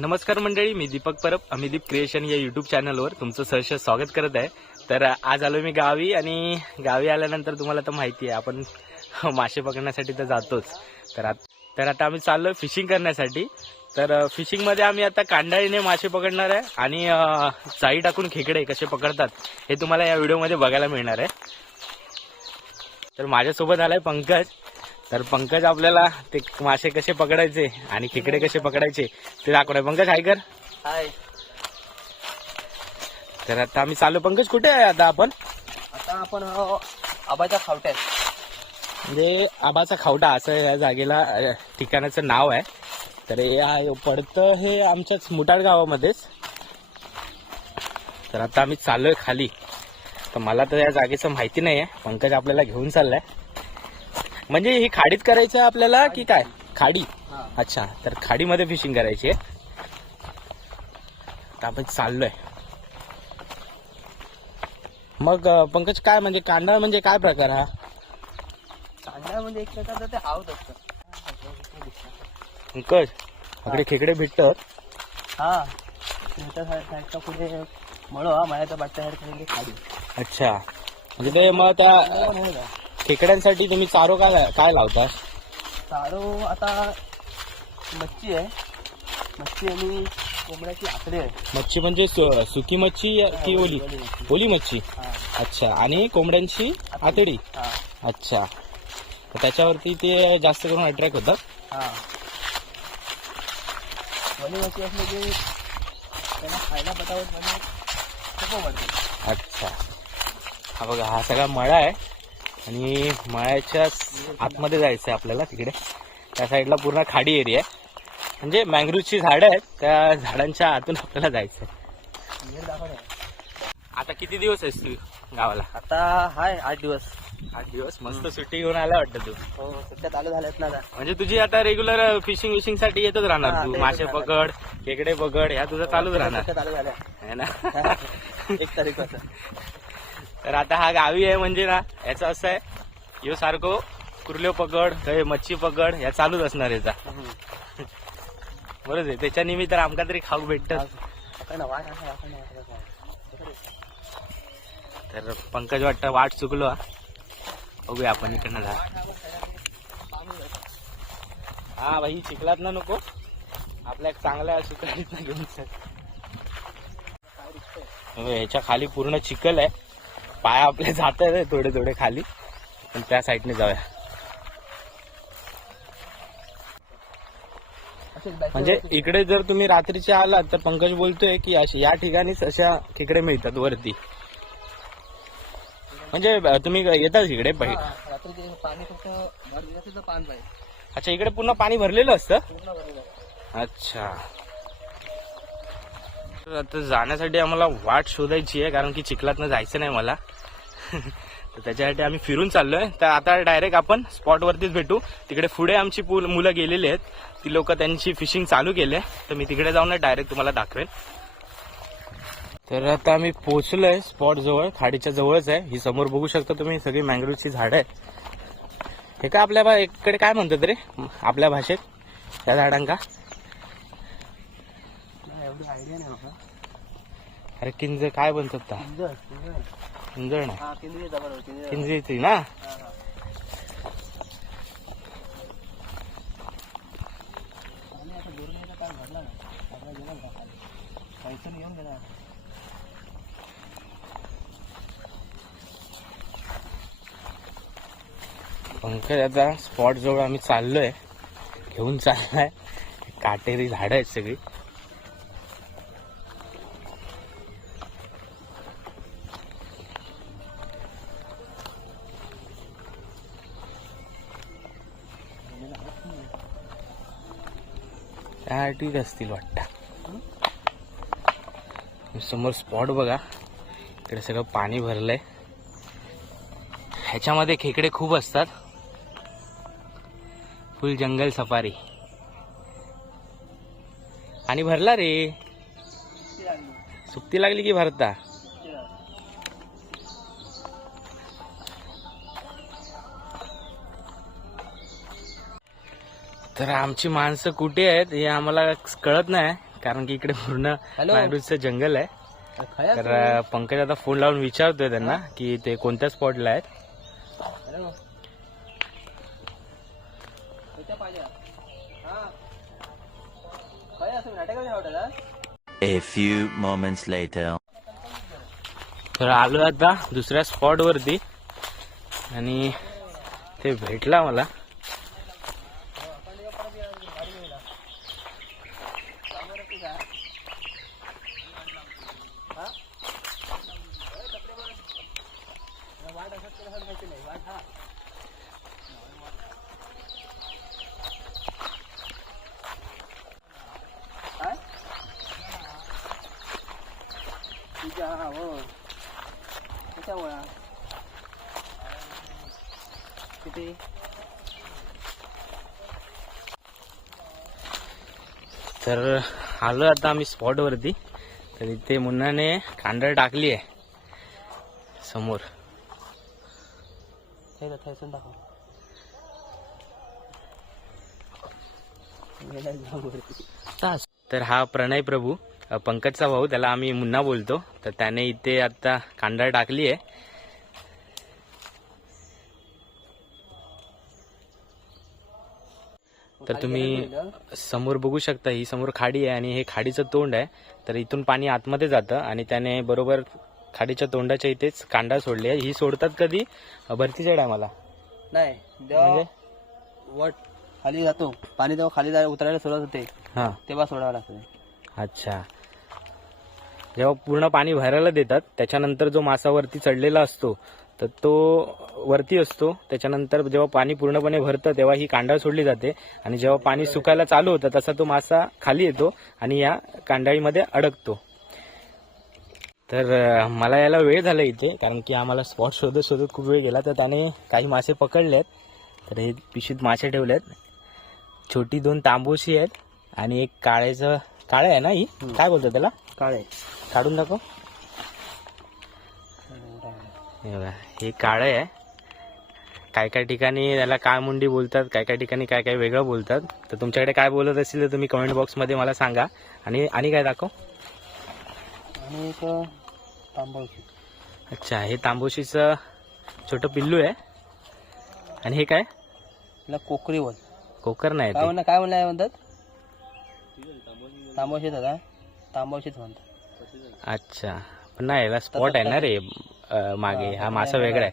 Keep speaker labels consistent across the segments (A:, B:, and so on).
A: नमस्कार मंडळी मी दीपक परब. अमिदीप क्रिएशन या युट्यूब चॅनलवर तुमचं सहर्ष स्वागत करत आहे. तर आज आलो मी गावी आणि गावी आल्यानंतर तुम्हाला तर माहिती आहे आपण मासे पकडण्यासाठी तर जातोच. तर आत- तर आता आम्ही चाललोय फिशिंग करण्यासाठी. तर फिशिंगमध्ये आम्ही आता कांडाळीने मासे पकडणार आहे आणि अ, टाकून खेकडे कसे पकडतात हे तुम्हाला या व्हिडिओमध्ये बघायला मिळणार आहे. तर माझ्यासोबत आलाय पंकज. तर पंकज आपल्याला ते मासे कसे पकडायचे आणि खेकडे कसे पकडायचे ते दाखवणार. पंकज हाय कर
B: हाय
A: तर आता आम्ही चालू पंकज कुठे आहे आता आपण?
B: आता आपण अ, आबाच्या खावट्यात.
A: म्हणजे आबाचा खावटा असं या जागेला अ, ठिकाणाचं नाव आहे. तर हे पडतं हे आमच्याच मुटाड गावामध्येच. तर आता आम्ही चाललोय खाली. तर मला तर या जागेचं माहिती नाही आहे पंकज आपल्याला घेऊन चाललाय. म्हणजे ही खाडीत करायचं आहे आपल्याला की काय? खाडी. अच्छा तर खाडीमध्ये फिशिंग करायची आहे. आपण चाललोय. मग पंकज काय म्हणजे कांदा म्हणजे काय प्रकार हा?
B: चांगला म्हणजे एक प्रकारचं ते आवत असतं.
A: पंकज आपले खेकडे भेटतात.
B: हा. साईडचा पुढे मळो हा माझ्या बाटच्या साईड खाली
A: अच्छा. म्हणजे ते मग त्या खेकड्यांसाठी तुम्ही चारो काय काय लावता?
B: चारो आता मच्छी आहे. मच्छी आणि कोंबड्याची आकडे आहे.
A: मच्छी म्हणजे सु- सुकी मच्छी की ओली? ओली मच्छी.
B: हा.
A: अच्छा आणि कोंबड्यांची आतडी
B: हा.
A: अच्छा. तर त्याच्यावरती ते जास्त करून अट्रॅक्ट होतात?
B: हा. वली मच्छी असली की त्यांना खायला पटावत म्हणजे सोपं पडते
A: अच्छा. हा बघा हा सगळा मळा आहे. आणि मळ्याच्या आतमध्ये जायचं आहे आपल्याला तिकडे. त्या साईडला पूर्ण खाडी एरिया आहे. म्हणजे मँग्रोवची झाडं आहेत त्या झाडांच्या आतून आपल्याला जायचं आहे
B: नीट दाखव ना.
A: आता किती दिवस आहेस तू गावाला?
B: आता हाय आठ दिवस.
A: आठ दिवस? मस्त सुट्टी घेऊन आला वाटतं तू.
B: हो सध्या चालू झाल्यात ना.
A: म्हणजे तुझी आता रेग्युलर फिशिंग विशिंगसाठी येतच
B: हा,
A: राहणार तू मासे पकड खेकडे पकड ह्या तुझं चालूच राहणार.
B: सध्या चालू झाल्या.
A: है ना?
B: एक तारीख
A: तर आता हा गावी आहे म्हणजे ना याचं असं आहे यो सारखं कुर्ल्यो पकड काही मच्छी पकड ह्या चालूच असणार याचा. बरोबर आहे त्याच्या निमित्त आमका तरी खाऊ भेटत तर पंकज वाटतं वाट चुकलो बघूया आपण इकडनं जा हा भाई चिखलात ना नको. आपल्या चांगल्या सुकाळीत ना घेऊन ह्याच्या खाली पूर्ण चिखल आहे. पाय आपले जात आहे थोडे थोडे खाली. पण त्या साईडने जाऊया. म्हणजे इकडे जर तुम्ही रात्रीचे आलात तर पंकज बोलतोय की अशी या ठिकाणीच अशा खेकडे मिळतात वरती. म्हणजे तुम्ही येतात इकडे?
B: पाणी फक्त
A: अच्छा इकडे पुन्हा पाणी भरलेलं असतं?
B: पूर्ण
A: अच्छा. तर आता जाण्यासाठी आम्हाला वाट शोधायची आहे कारण की चिखलातनं जायचं नाही मला. तर त्याच्यासाठी आम्ही फिरून चाललोय. तर आता डायरेक्ट आपण स्पॉटवरतीच भेटू. तिकडे पुढे आमची मुलं गेलेली आहेत. ती लोक त्यांची फिशिंग चालू केले. तर मी तिकडे जाऊन डायरेक्ट तुम्हाला दाखवेन. तर आता आम्ही पोहोचलोय स्पॉट जवळ. खाडीच्या जवळच आहे. ही समोर बघू शकता तुम्ही. सगळी मँग्रोवची झाडं आहेत. हे का आपल्या इकडे काय म्हणतात रे? आपल्या भाषेत? त्या झाडांका?
B: एवढी आयडिया नाही
A: अरे किंज काय बनतात
B: किंजळ
A: ना?
B: काय भरला ना
A: पंकज आता स्पॉट जवळ आम्ही चाललोय. घेऊन चाललाय. काटेरी झाडं आहेत सगळी. ठीक असतील वाटतं. समोर स्पॉट बघा. इकडे सगळं पाणी भरलंय. ह्याच्यामध्ये खेकडे खूप असतात. फुल जंगल सफारी आणि भरला रे. सुट्टी लागली की भरता? तर आमची माणसं कुठे आहेत हे आम्हाला कळत नाही कारण की इकडे पूर्ण. मँग्रोव्हचं जंगल आहे. तर पंकज आता फोन लावून विचारतोय त्यांना की ते कोणत्या स्पॉटला आहेत.
C: A few moments later.
A: तर आलो आता दुसऱ्या स्पॉट वरती. आणि ते भेटला मला. तर आलो आता आम्ही स्पॉट वरती. तर इथे मुन्नाने कांदळ टाकली आहे. समोर. तर हा प्रणय प्रभू पंकजचा भाऊ त्याला आम्ही मुन्ना बोलतो. तर त्याने इथे आता कांदळ टाकली आहे. तर तुम्ही समोर बघू शकता ही समोर खाडी आहे आणि हे खाडीचं तोंड आहे. तर इथून पाणी आतमध्ये जातं आणि त्याने बरोबर खाडीच्या तोंडाच्या इथेच कांदा सोडली आहे. ही सोडतात कधी? भरतीच्या टायमाला
B: नाही जेव्हा वट खाली जातो पाणी जेव्हा खाली उतरायला सुरुवात होते.
A: हां.
B: तेव्हा सोडावं लागतं.
A: अच्छा. जेव्हा पूर्ण पाणी भरायला देतात त्याच्यानंतर जो मासा वरती चढलेला असतो तर तो वरती असतो. त्याच्यानंतर जेव्हा पाणी पूर्णपणे भरतं तेव्हा ही कांडाळ सोडली जाते. आणि जेव्हा पाणी सुकायला चालू होतं तसा तो मासा खाली येतो आणि या कांडाळीमध्ये अडकतो. तर मला यायला वेळ झाला इथे कारण की आम्हाला स्पॉट शोधत शोधत खूप वेळ गेला तर त्याने काही मासे पकडलेत. तर हे पिशवीत मासे ठेवलेत. छोटी दोन तांबोशी आहेत आणि एक काळ्याचं काळे आहे ना ही? काय बोलतात त्याला?
B: काळे.
A: काढून दाखव. हे बघा, हे काळं आहे. काय काय ठिकाणी त्याला काय मुंडी बोलतात काय काय ठिकाणी काय काय वेगळं बोलतात. तर तुमच्याकडे काय बोलत असेल तर तुम्ही कमेंट बॉक्समध्ये मला सांगा. आणि आणि काय दाखव?
B: आणि एक तांबवशी
A: अच्छा हे तांबोशीचं छोटं पिल्लू आहे. आणि हे काय?
B: कोकरी बोल
A: कोकर नाही
B: काय
A: ते
B: म्हणणं काय म्हणलं म्हणतात? तांबवशीच आता तांबवशीच म्हणतात.
A: अच्छा. पण नाही याला स्पॉट आहे ना रे अं, मागे. हा मासा वेगळा आहे.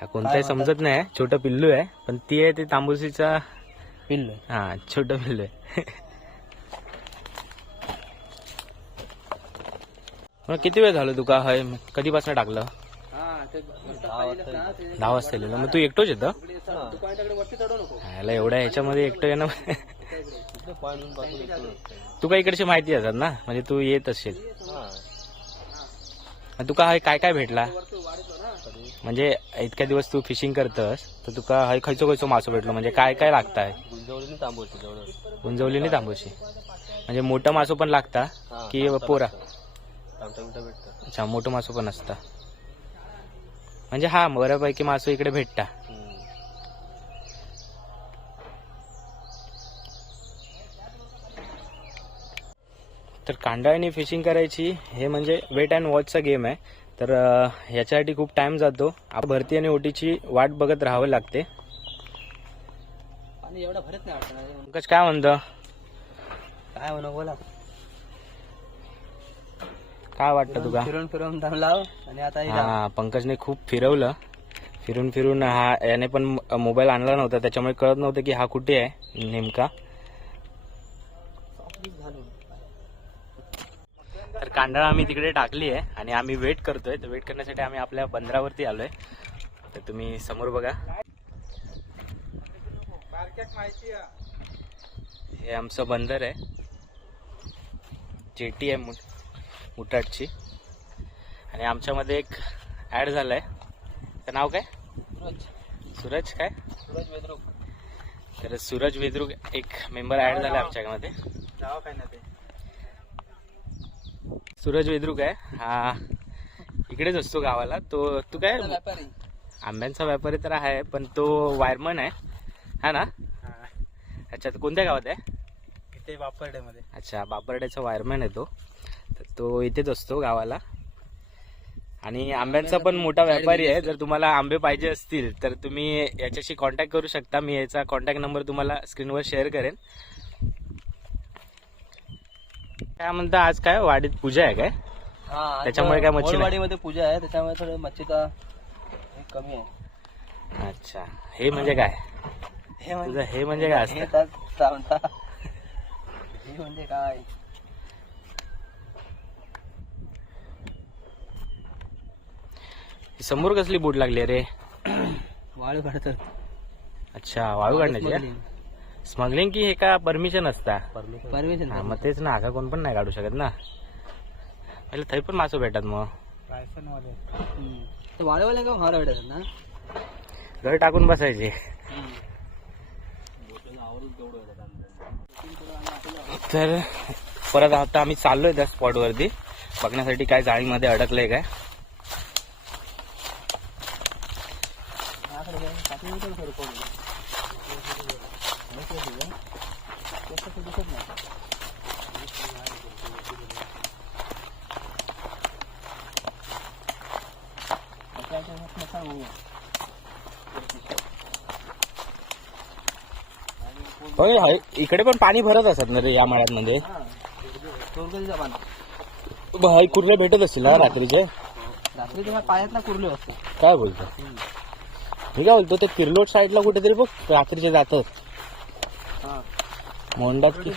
A: हा कोणताही समजत नाही छोटं पिल्लू आहे पण ती आहे ते तांबोशीचा
B: पिल्ल
A: हा छोटं पिल्लू आहे. मग किती वेळ झालं तुका? हय कधीपासून टाकलं? दहा वाजता येलेलं मग तू एकटोच येतं?
B: वरती चढू नको.
A: याला एवढ्या ह्याच्यामध्ये एकटं येणं तुका इकडची माहिती असतात ना? म्हणजे तू येत असेल. तुका हय काय काय भेटला? म्हणजे इतक्या दिवस तू फिशिंग करतस तर तुका हय खयचो खयचो मासो भेटलो. म्हणजे काय काय लागताय?
B: गुंजवली तांबोशी
A: गुंजवली नाही तांबोशी. म्हणजे मोठं मासो पण लागता की पोरा? अच्छा मोठं मासो पण असता. म्हणजे हा बऱ्यापैकी मासो इकडे भेटता. तर कांडाळणी फिशिंग करायची हे म्हणजे वेट अँड वॉचचा गेम आहे. तर ह्याच्यासाठी खूप टाइम जातो. आपण भरती आणि ओटीची वाट बघत राहावं लागते.
B: आणि एवढा भरत नाही वाटतं
A: पंकज काय म्हणतं?
B: काय म्हणू बोला.
A: काय वाटतं तुका
B: फिरून फिरून लाव आणि आता
A: हा पंकजने खूप फिरवलं. फिरून फिरून हा याने पण मोबाईल आणला नव्हता. त्याच्यामुळे कळत नव्हतं की हा कुठे आहे नेमका. कांडाळा आम्ही तिकडे टाकली आहे आणि आम्ही वेट करतोय. तर वेट करण्यासाठी आम्ही आपल्या बंदरावरती आलोय. तर तुम्ही समोर बघा. हे आमचं बंदर आहे. जेटी आहे मु- मुटाटची आणि आमच्यामध्ये एक ॲड झालाय. त्याचं नाव काय?
B: सूरज.
A: सूरज काय?
B: सूरज वेद्रुक
A: तर सूरज वेद्रुक एक मेंबर ॲड झाला आमच्यामध्ये.
B: नाव काय ना ते.
A: सूरज वेद्रुक आहे. हा इकडेच असतो गावाला. तो तू काय?
B: व्यापारी.
A: आंब्यांचा व्यापारी तर आहे पण तो वायरमन आहे. हा ना? अच्छा तर कोणत्या गावात आहे?
B: इथे वापरड्यामध्ये
A: अच्छा बापरड्याचा वायरमॅन आहे तो. तर तो इथेच असतो गावाला. आणि आंब्यांचा पण मोठा व्यापारी आहे. जर तुम्हाला आंबे पाहिजे असतील तर तुम्ही याच्याशी कॉन्टॅक्ट करू शकता. मी याचा कॉन्टॅक्ट नंबर तुम्हाला स्क्रीनवर शेअर करेन. काय म्हणता आज काय वाडीत पूजा आहे काय?
B: हा
A: त्याच्यामुळे काय मच्छी नाही?
B: मोलवाडीमध्ये पूजा आहे त्याच्यामुळे थोडं मच्छीचा हे कमी आहे.
A: अच्छा हे म्हणजे काय?
B: हे
A: तुझं हे म्हणजे काय
B: हे
A: असतं?
B: तर चावता हे म्हणजे काय?
A: समोर कसली बोट लागली रे?
B: वाळू काढतात
A: अच्छा वाळू काढण्याची? स्मगलिंग की हे का परमिशन असता?
B: परमिशन
A: हा मग तेच ना आगा कोण पण नाही काढू शकत ना. पहिले थंय पण मासो भेटतात मग.
B: वाले वाळेवाले का भेटतात ना?
A: घर टाकून बसायचे. तर परत आता आम्ही चाललोय त्या स्पॉट वरती. बघण्यासाठी काय जाळीमध्ये अडकलंय काय. होय, हाय. इकडे पण पाणी भरत असत ना रे या माळ्यात मध्ये
B: चोरगलीचा पाणी.
A: भाई कुर्ले भेटत असतील ना रात्रीचे?
B: रात्री तुम्हाला पायात ना कुरले असतो
A: काय बोलतो? मी काय बोलतो ते किर्लोट साईडला कुठेतरी बघ रात्रीचे जातात.
B: हा.
A: मोंडात की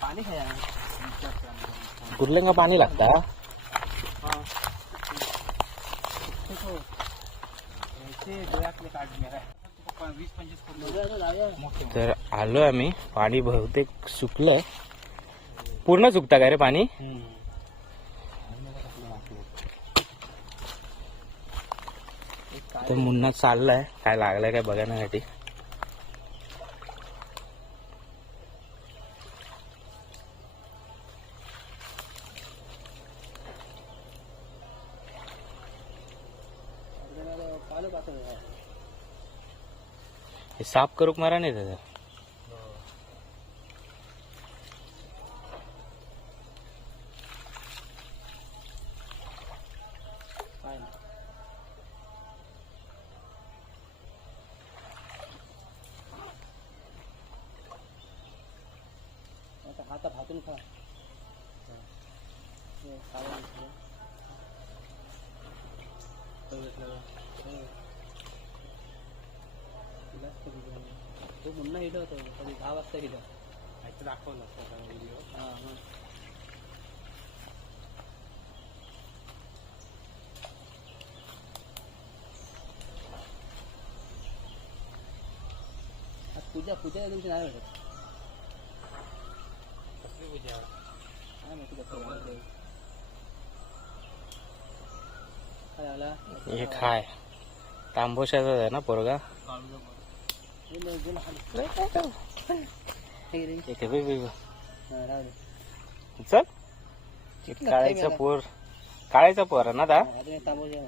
B: पाणी खाया.
A: कुर्लेंगा पाणी लागता तर आलो आम्ही. पाणी बहुतेक सुकलंय. पूर्ण सुकता का रे पाणी? तर मुन्ना चाललाय. काय लागलाय काय बघण्यासाठी हे साफ करूक मारा नाही त्याचा
B: हातात हातून खा. तो मुन्ना हिट होतो. कधी दहा वाजता गेलो. दाखवलं हा हा. आज पूजा पूजा दिवशी नाही भेटत काय माहिती कसं. काय आला?
A: हे काय तांबोशाचा आहे ना पोरगा? चल. काळायचा पोर. काळायचा पोर आहे ना दा?
B: अजून एक तांबूळ घे.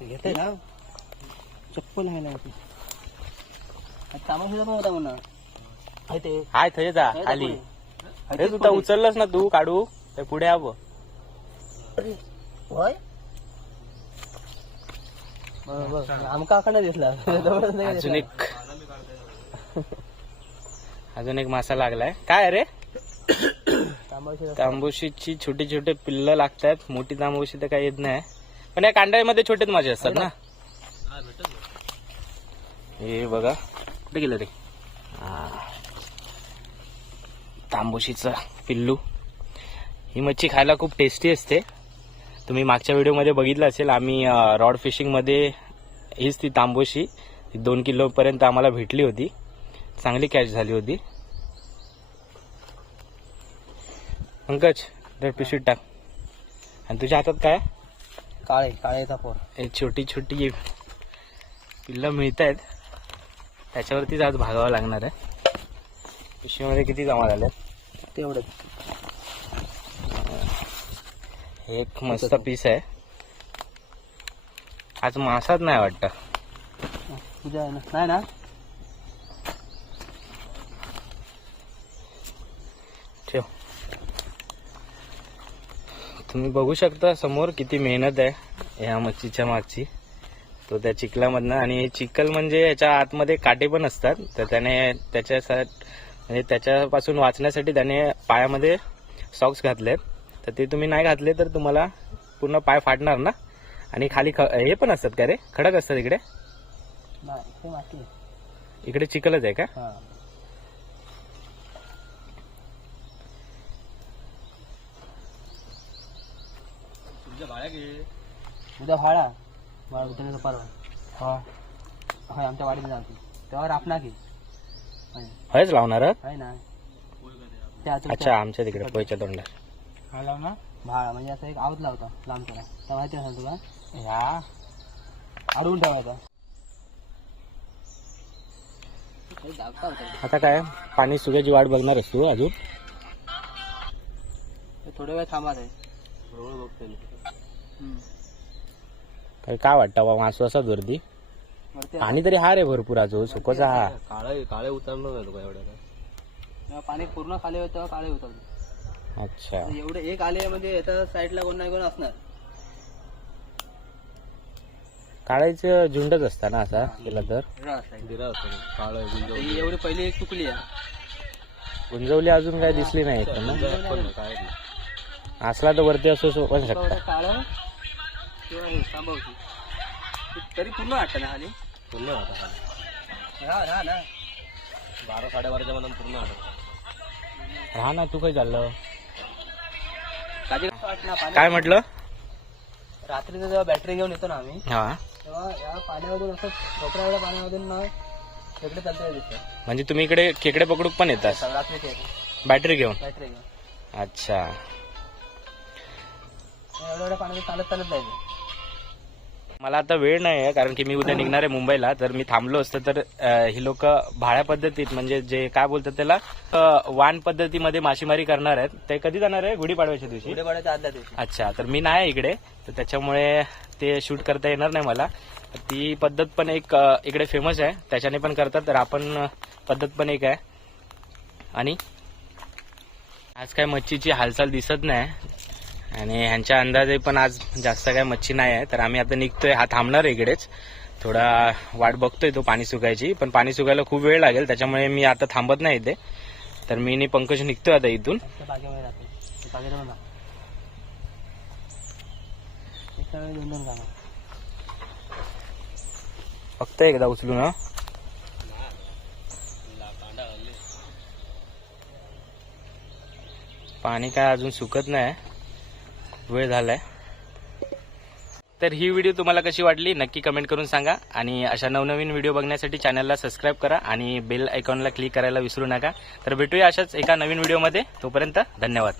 B: ते घेतोय ना? चप्पल आहे ना ती. तांबूळ सुद्धा पण होता म्हणा.
A: हाय थंय जा खाली. हे
B: ते.
A: उचललंस ना तू काढू. तर पुढे हवं
B: होय? आमका दिसला.
A: अजून. एक अजून एक मासा लागलाय. काय रे? तांबोशीची छोटी छोटे पिल्ल लागतात. मोठी तांबोशी तर काही येत नाही. पण या कांडाळीमध्ये छोटेच मासे असतात ना? हे बघा. कुठे गेलं रे. तांबोशीचं पिल्लू. ही मच्छी खायला खूप टेस्टी असते. तुम्ही मागच्या व्हिडिओमध्ये बघितलं असेल आम्ही रॉड फिशिंगमध्ये हीच ती तांबोशी ती दोन किलोपर्यंत आम्हाला भेटली होती. चांगली कॅच झाली होती. पंकज तर पिशवीत टाक. आणि तुझ्या हातात काय?
B: काळे काळेचा पोर.
A: हे छोटी छोटी पिल्लं मिळत आहेत त्याच्यावरतीच आज भागावं लागणार आहे. पिशवीमध्ये किती जमा झाले
B: तेवढंच
A: हे एक मस्त पीस आहे. आज मासाच नाही वाटतं.
B: तुझ्या नाही ना?
A: ठेव. तुम्ही बघू शकता समोर किती मेहनत आहे ह्या मच्छीच्या मागची. तो त्या चिखलामधनं आणि चिखल म्हणजे याच्या आतमध्ये काटे पण असतात. तर त्याने त्याच्या म्हणजे त्याच्यापासून वाचण्यासाठी त्याने पायामध्ये सॉक्स घातलेत. तर ते तुम्ही नाही घातले तर तुम्हाला पूर्ण पाय फाटणार ना? आणि खाली ख हे पण असतात का रे? खडक असतात इकडे. इकडे चिखलच आहे का?
B: हा. उद्या भाडा? परवा. हा. होय आमच्या वाडीत जातो. तेव्हा रापना की? होय.
A: हयच लावणार
B: ना.
A: अच्छा आमच्या तिकडे पोयच्या तोंडात.
B: हा लाव ना? भाडा म्हणजे असं एक आवत लावता लांबचा त्या माहिती असेल तुला? ह्या अडवून ठेवायचा काही दाबता होता
A: आता काय? पाणी सुग्याची वाट बघणार असतो अजून?
B: थोडा वेळ थांबत आहे. हम्म.
A: काय काय वाटतं बा मासू वरती
B: वरती
A: पाणी तरी हा रे भरपूर अजून सुकोचा हा.
B: काळे काळे उतरलो नाही का एवढ्या जेव्हा पाणी पूर्ण खाली होतं तेव्हा काळे उतरले.
A: अच्छा.
B: एवढे एक आले म्हणजे याच्या साईडला कोण नाही कोण असणार.
A: काळाचं झुंडच असता ना असा? केला तर?
B: ही एवढी पहिली एक चुकली आहे.
A: गुंजवली अजून काय दिसली नाही ना? असला तर वरती असू पण शकता.
B: काळं किंवा हे तांबावती तरी पूर्ण वाटतं ना खाली? पूर्ण हा ना ना. बारा साडेबाराच्या मधून पूर्ण वाटत
A: हा ना तू काय चाललं? काय म्हटलं?
B: रात्रीचं जेव्हा बॅटरी घेऊन येतो ना आम्ही
A: हा.
B: तेव्हा या पाण्यामधून असं डोकरा एवढ्या पाण्यामधून मग तिकडे चालतं दिसतं
A: म्हणजे तुम्ही इकडे खेकडे पकडूक पण येतात?
B: रात्रीचे येतो
A: बॅटरी घेऊन?
B: बॅटरी घेऊन.
A: अच्छा.
B: एवढ्या एवढ्या पाण्यात चालत चालत जायचं.
A: मला आता वेळ नाही आहे कारण की मी उद्या निघणार आहे मुंबईला. तर मी थांबलो असतं तर ही लोक भाड्या पद्धतीत म्हणजे जे काय बोलतात त्याला वाण पद्धतीमध्ये मासेमारी करणार आहेत. ते कधी जाणार आहे? गुढीपाडव्याच्या दिवशी?
B: आदल्या
A: अच्छा तर मी नाही इकडे. तर त्याच्यामुळे ते शूट करता येणार नाही मला. ती पद्धत पण एक इकडे फेमस आहे. त्याच्याने पण करतात तर आपण पद्धत पण एक आहे. आणि आज काय मच्छीची हालचाल दिसत नाही. आणि ह्यांच्या अंदाजे पण आज जास्त काय मच्छी नाही आहे. तर आम्ही आता निघतोय. हा थांबणार आहे इकडेच. थोडा वाट बघतोय तो पाणी सुकायची. पण पाणी सुकायला खूप वेळ लागेल. त्याच्यामुळे मी आता थांबत नाही इथे. तर मी पंकज निघतोय आता इथून. फक्त एकदा उचलून हं. पाणी काय अजून सुकत नाही. वेळ झालाय. तर ही व्हिडिओ तुम्हाला कशी वाटली नक्की कमेंट करून सांगा. आणि अशा नवनवीन व्हिडिओ बघण्यासाठी चॅनलला सबस्क्राईब करा आणि बेल आयकॉनला क्लिक करायला विसरू नका. तर भेटूया अशाच एका नवीन व्हिडिओमध्ये. तोपर्यंत धन्यवाद.